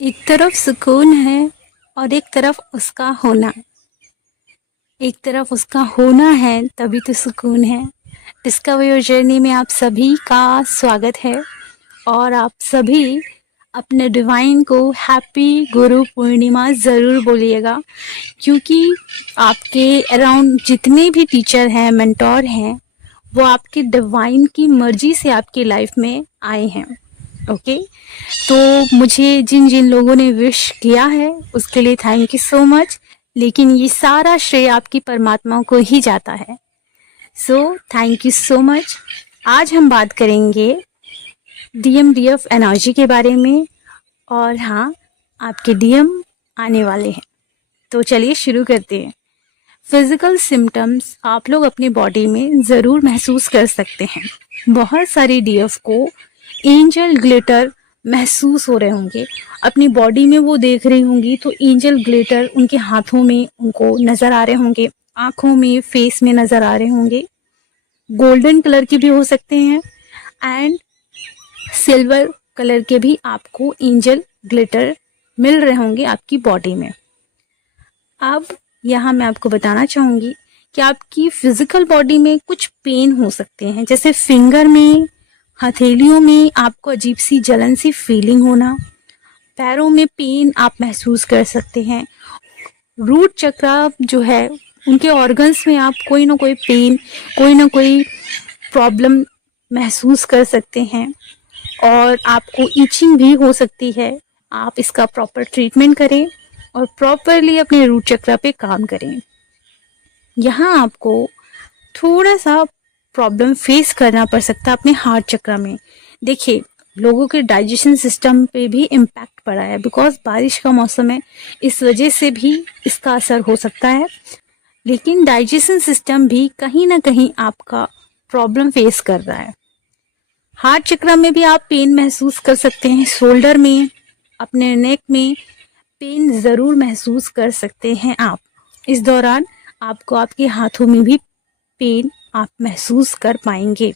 एक तरफ सुकून है और एक तरफ उसका होना। एक तरफ उसका होना है तभी तो सुकून है। डिस्कवर योर जर्नी में आप सभी का स्वागत है और आप सभी अपने डिवाइन को हैप्पी गुरु पूर्णिमा ज़रूर बोलिएगा, क्योंकि आपके अराउंड जितने भी टीचर हैं, मेंटोर हैं, वो आपके डिवाइन की मर्जी से आपकी लाइफ में आए हैं। ओके, तो मुझे जिन जिन लोगों ने विश किया है उसके लिए थैंक यू सो मच, लेकिन ये सारा श्रेय आपकी परमात्मा को ही जाता है। So thank you so much. आज हम बात करेंगे DMDF एनर्जी के बारे में, और हाँ, आपके DM आने वाले हैं। तो चलिए शुरू करते हैं। फिजिकल सिम्टम्स आप लोग अपनी बॉडी में ज़रूर महसूस कर सकते हैं। बहुत सारी DF को एंजल ग्लिटर महसूस हो रहे होंगे, अपनी बॉडी में वो देख रही होंगी तो एंजल ग्लिटर उनके हाथों में उनको नज़र आ रहे होंगे, आँखों में, फेस में नज़र आ रहे होंगे। गोल्डन कलर के भी हो सकते हैं एंड सिल्वर कलर के भी आपको एंजल ग्लिटर मिल रहे होंगे आपकी बॉडी में। अब यहाँ मैं आपको बताना चाहूँगी कि आपकी फिजिकल बॉडी में कुछ पेन हो सकते हैं, जैसे फिंगर में, हथेलियों में आपको अजीब सी जलन सी फीलिंग होना, पैरों में पेन आप महसूस कर सकते हैं। रूट चक्र जो है, उनके ऑर्गन्स में आप कोई ना कोई पेन, कोई ना कोई प्रॉब्लम महसूस कर सकते हैं और आपको ईचिंग भी हो सकती है। आप इसका प्रॉपर ट्रीटमेंट करें और प्रॉपरली अपने रूट चक्र पे काम करें। यहाँ आपको थोड़ा सा प्रॉब्लम फेस करना पड़ सकता है अपने हार्ट चक्र में। देखिए, लोगों के डाइजेशन सिस्टम पे भी इम्पैक्ट पड़ा है, बिकॉज बारिश का मौसम है, इस वजह से भी इसका असर हो सकता है। लेकिन डाइजेशन सिस्टम भी कहीं ना कहीं आपका प्रॉब्लम फेस कर रहा है। हार्ट चक्र में भी आप पेन महसूस कर सकते हैं, शोल्डर में, अपने नेक में पेन ज़रूर महसूस कर सकते हैं आप। इस दौरान आपको आपके हाथों में भी पेन आप महसूस कर पाएंगे।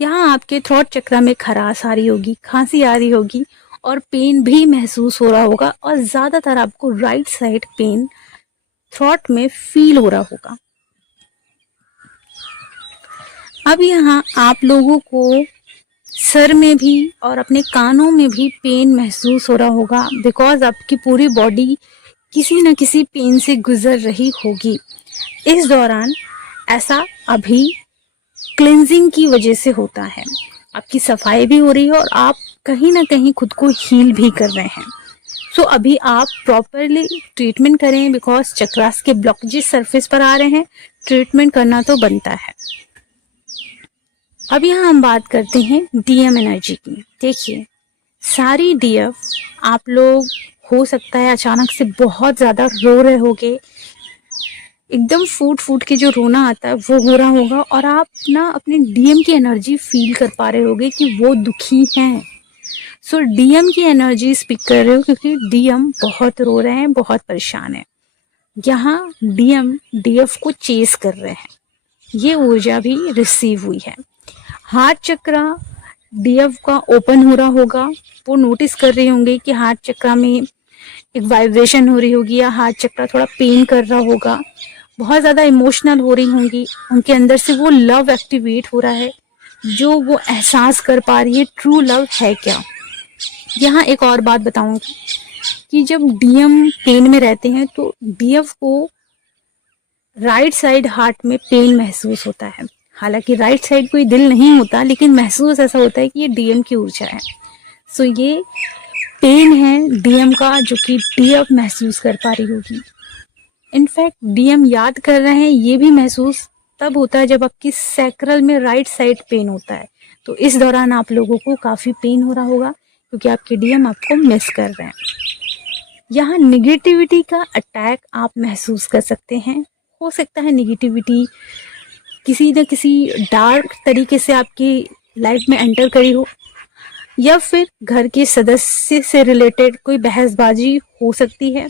यहाँ आपके थ्रोट चक्र में खराश आ रही होगी, खांसी आ रही होगी और पेन भी महसूस हो रहा होगा, और ज़्यादातर आपको राइट साइड पेन थ्रोट में फील हो रहा होगा। अब यहाँ आप लोगों को सर में भी और अपने कानों में भी पेन महसूस हो रहा होगा, बिकॉज आपकी पूरी बॉडी किसी न किसी पेन से गुजर रही होगी। इस दौरान ऐसा अभी क्लिनजिंग की वजह से होता है, आपकी सफाई भी हो रही है और आप कहीं ना कहीं खुद को हील भी कर रहे हैं। सो अभी आप प्रॉपरली ट्रीटमेंट करें, बिकॉज चक्रास के ब्लॉकेजेस सरफेस पर आ रहे हैं, ट्रीटमेंट करना तो बनता है। अब यहाँ हम बात करते हैं DM एनर्जी की। देखिए, सारी DF आप लोग हो सकता है अचानक से बहुत ज़्यादा रो रहे होगे, एकदम फूट फूट के जो रोना आता है वो हो रहा होगा, और आप ना अपने DM की एनर्जी फील कर पा रहे होगे कि वो दुखी हैं। सो DM की एनर्जी स्पीक कर रहे हो, क्योंकि DM बहुत रो रहे हैं, बहुत परेशान है। यहाँ DM DF को चेस कर रहे हैं, ये ऊर्जा भी रिसीव हुई है। हार्ट चक्र DF का ओपन हो रहा होगा, वो नोटिस कर रहे होंगे कि हार्ट चक्र में एक वाइब्रेशन हो रही होगी, या हार्ट चक्र थोड़ा पेन कर रहा होगा, बहुत ज़्यादा इमोशनल हो रही होंगी, उनके अंदर से वो लव एक्टिवेट हो रहा है, जो वो एहसास कर पा रही है ट्रू लव है क्या। यहाँ एक और बात बताऊंगी कि जब DM पेन में रहते हैं तो DF को राइट साइड हार्ट में पेन महसूस होता है। हालांकि राइट साइड कोई दिल नहीं होता, लेकिन महसूस ऐसा होता है कि ये DM की ऊर्जा है। सो ये पेन है DM का, जो कि DF महसूस कर पा रही होगी। इनफैक्ट DM याद कर रहे हैं, ये भी महसूस तब होता है जब आपकी सैक्रल में राइट साइड पेन होता है। तो इस दौरान आप लोगों को काफ़ी पेन हो रहा होगा, क्योंकि आपके DM आपको मिस कर रहे हैं। यहाँ निगेटिविटी का अटैक आप महसूस कर सकते हैं। हो सकता है निगेटिविटी किसी न किसी डार्क तरीके से आपकी लाइफ में एंटर करी हो, या फिर घर के सदस्य से रिलेटेड कोई बहसबाजी हो सकती है।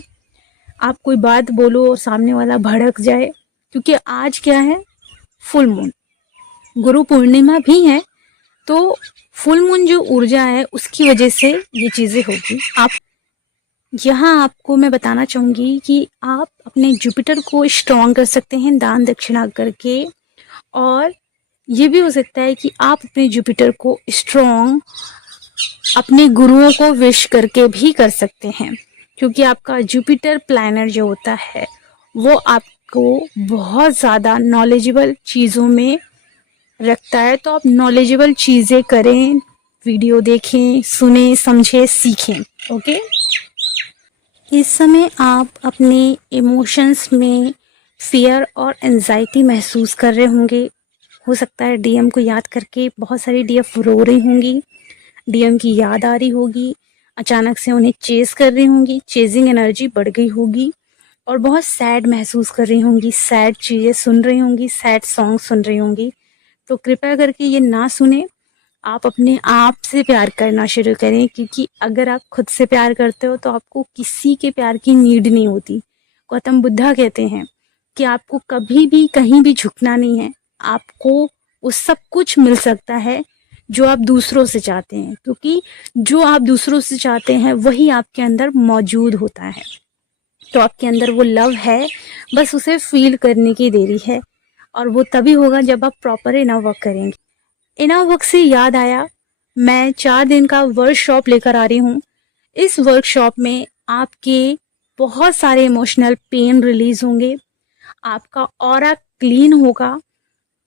आप कोई बात बोलो और सामने वाला भड़क जाए, क्योंकि आज क्या है, फुल मून, गुरु पूर्णिमा भी है, तो फुल मून जो ऊर्जा है उसकी वजह से ये चीज़ें होगी। आप यहाँ आपको मैं बताना चाहूँगी कि आप अपने जुपिटर को स्ट्रॉन्ग कर सकते हैं दान दक्षिणा करके, और ये भी हो सकता है कि आप अपने जुपिटर को स्ट्रॉन्ग अपने गुरुओं को विश करके भी कर सकते हैं, क्योंकि आपका जुपिटर प्लैनेट जो होता है वो आपको बहुत ज़्यादा नॉलेजेबल चीज़ों में रखता है। तो आप नॉलेजेबल चीज़ें करें, वीडियो देखें, सुने, समझें, सीखें। ओके, इस समय आप अपने इमोशंस में फियर और एंजाइटी महसूस कर रहे होंगे। हो सकता है डीएम को याद करके बहुत सारी डीएफ रो रही होंगी, डीएम की याद आ रही होगी, अचानक से उन्हें चेस कर रही होंगी, चेजिंग एनर्जी बढ़ गई होगी और बहुत सैड महसूस कर रही होंगी, सैड चीज़ें सुन रही होंगी, सैड सॉन्ग सुन रही होंगी। तो कृपया करके ये ना सुने, आप अपने आप से प्यार करना शुरू करें, क्योंकि अगर आप खुद से प्यार करते हो तो आपको किसी के प्यार की नीड नहीं होती। गौतम बुद्धा कहते हैं कि आपको कभी भी कहीं भी झुकना नहीं है, आपको वो सब कुछ मिल सकता है जो आप दूसरों से चाहते हैं, क्योंकि जो आप दूसरों से चाहते हैं वही आपके अंदर मौजूद होता है। तो आपके अंदर वो लव है, बस उसे फील करने की देरी है, और वो तभी होगा जब आप प्रॉपर इनर वर्क करेंगे। इनर वर्क से याद आया, मैं 4 दिन का वर्कशॉप लेकर आ रही हूँ। इस वर्कशॉप में आपके बहुत सारे इमोशनल पेन रिलीज होंगे, आपका ऑरा क्लीन होगा।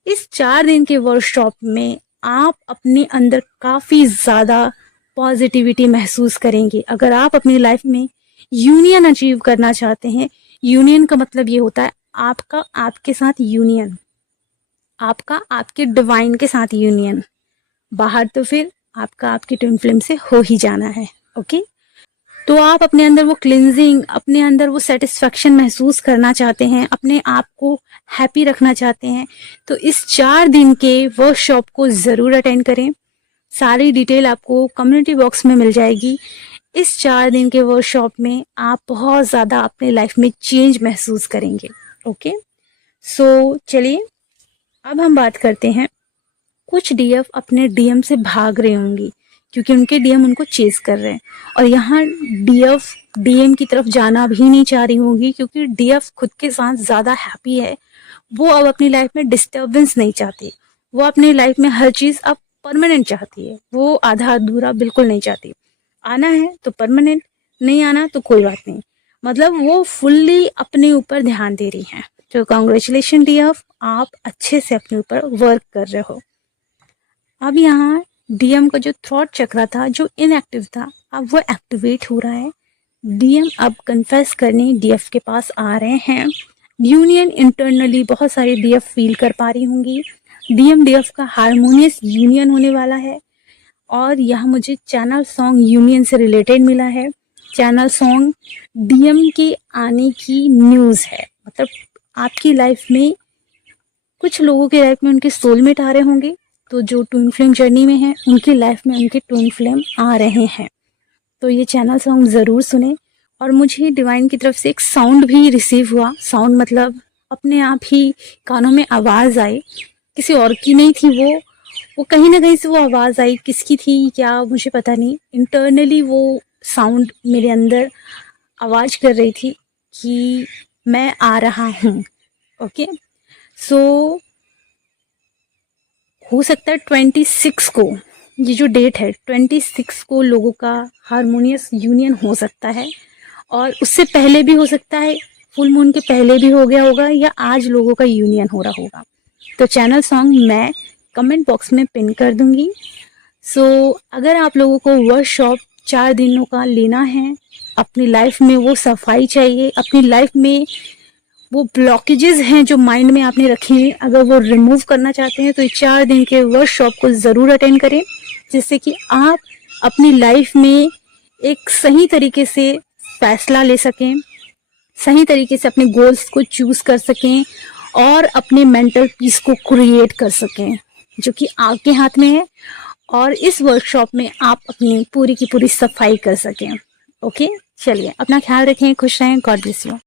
इस 4 दिन के वर्कशॉप में आप अपने अंदर काफ़ी ज़्यादा पॉजिटिविटी महसूस करेंगे। अगर आप अपनी लाइफ में यूनियन अचीव करना चाहते हैं, यूनियन का मतलब ये होता है आपका आपके साथ यूनियन, आपका आपके डिवाइन के साथ यूनियन, बाहर तो फिर आपका आपकी ट्विन फ्लेम से हो ही जाना है। ओके, तो आप अपने अंदर वो क्लिनजिंग, अपने अंदर वो सेटिस्फैक्शन महसूस करना चाहते हैं, अपने आप को हैप्पी रखना चाहते हैं, तो इस 4 दिन के वर्कशॉप को ज़रूर अटेंड करें। सारी डिटेल आपको कम्युनिटी बॉक्स में मिल जाएगी। इस 4 दिन के वर्कशॉप में आप बहुत ज़्यादा अपने लाइफ में चेंज महसूस करेंगे। ओके, सो चलिए अब हम बात करते हैं। कुछ डीएफ अपने डीएम से भाग रहे होंगी क्योंकि उनके डीएम उनको चेस कर रहे हैं, और यहाँ डीएफ डीएम की तरफ जाना भी नहीं चाह रही होंगी क्योंकि डीएफ खुद के साथ ज़्यादा हैप्पी है। वो अब अपनी लाइफ में डिस्टर्बेंस नहीं चाहती, वो अपनी लाइफ में हर चीज़ अब परमानेंट चाहती है, वो आधा अधूरा बिल्कुल नहीं चाहती। आना है तो परमानेंट, नहीं आना तो कोई बात नहीं, मतलब वो फुल्ली अपने ऊपर ध्यान दे रही हैं। तो कांग्रेचुलेशन डीएफ, आप अच्छे से अपने ऊपर वर्क कर रहे हो। अब यहाँ डीएम का जो थॉट चक्र था जो इनएक्टिव था, अब वो एक्टिवेट हो रहा है। डीएम अब कन्फेस करने डीएफ के पास आ रहे हैं। यूनियन इंटरनली बहुत सारी डीएफ फील कर पा रही होंगी। डीएम डीएफ का हारमोनियस यूनियन होने वाला है, और यह मुझे चैनल सॉन्ग यूनियन से रिलेटेड मिला है। चैनल सॉन्ग डीएम के आने की न्यूज़ है, मतलब आपकी लाइफ में कुछ लोगों के लाइफ में उनके सोलमेट आ रहे होंगे, तो जो ट्विन फ्लेम जर्नी में है उनकी लाइफ में उनके ट्विन फ्लेम आ रहे हैं। तो ये चैनल सॉन्ग ज़रूर सुने। और मुझे डिवाइन की तरफ से एक साउंड भी रिसीव हुआ। साउंड मतलब अपने आप ही कानों में आवाज़ आई, किसी और की नहीं थी, वो कहीं ना कहीं से वो आवाज़ आई, किसकी थी क्या मुझे पता नहीं। इंटरनली वो साउंड मेरे अंदर आवाज़ कर रही थी कि मैं आ रहा हूँ। ओके, सो हो सकता है 26 को, ये जो डेट है 26 को लोगों का हारमोनियस यूनियन हो सकता है, और उससे पहले भी हो सकता है, फुल मून के पहले भी हो गया होगा, या आज लोगों का यूनियन हो रहा होगा। तो चैनल सॉन्ग मैं कमेंट बॉक्स में पिन कर दूंगी। सो अगर आप लोगों को वर्कशॉप 4 दिनों का लेना है, अपनी लाइफ में वो सफाई चाहिए, अपनी लाइफ में वो ब्लॉकेजेस हैं जो माइंड में आपने रखे हैं, अगर वो रिमूव करना चाहते हैं तो ये 4 दिन के वर्कशॉप को ज़रूर अटेंड करें, जिससे कि आप अपनी लाइफ में एक सही तरीके से फैसला ले सकें, सही तरीके से अपने गोल्स को चूज़ कर सकें, और अपने मेंटल पीस को क्रिएट कर सकें, जो कि आपके हाथ में है। और इस वर्कशॉप में आप अपनी पूरी की पूरी सफाई कर सकें। ओके, चलिए अपना ख्याल रखें, खुश रहें, गॉड ब्लेस यू।